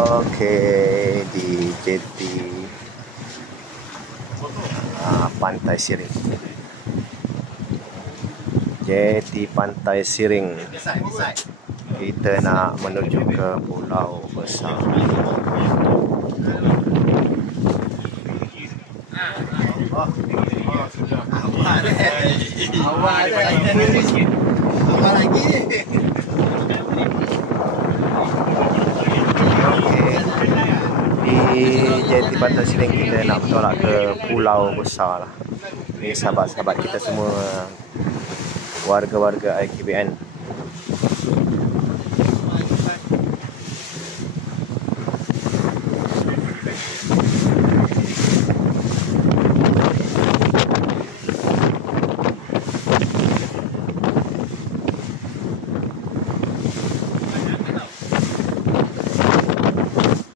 Okey, di jeti Pantai Siring. Jeti Pantai Siring. Kita nak menuju ke Pulau Besar. Di jeti Pantai Siring kita nak bertolak ke Pulau Besar lah. Ini sahabat-sahabat kita semua, warga-warga IKBN.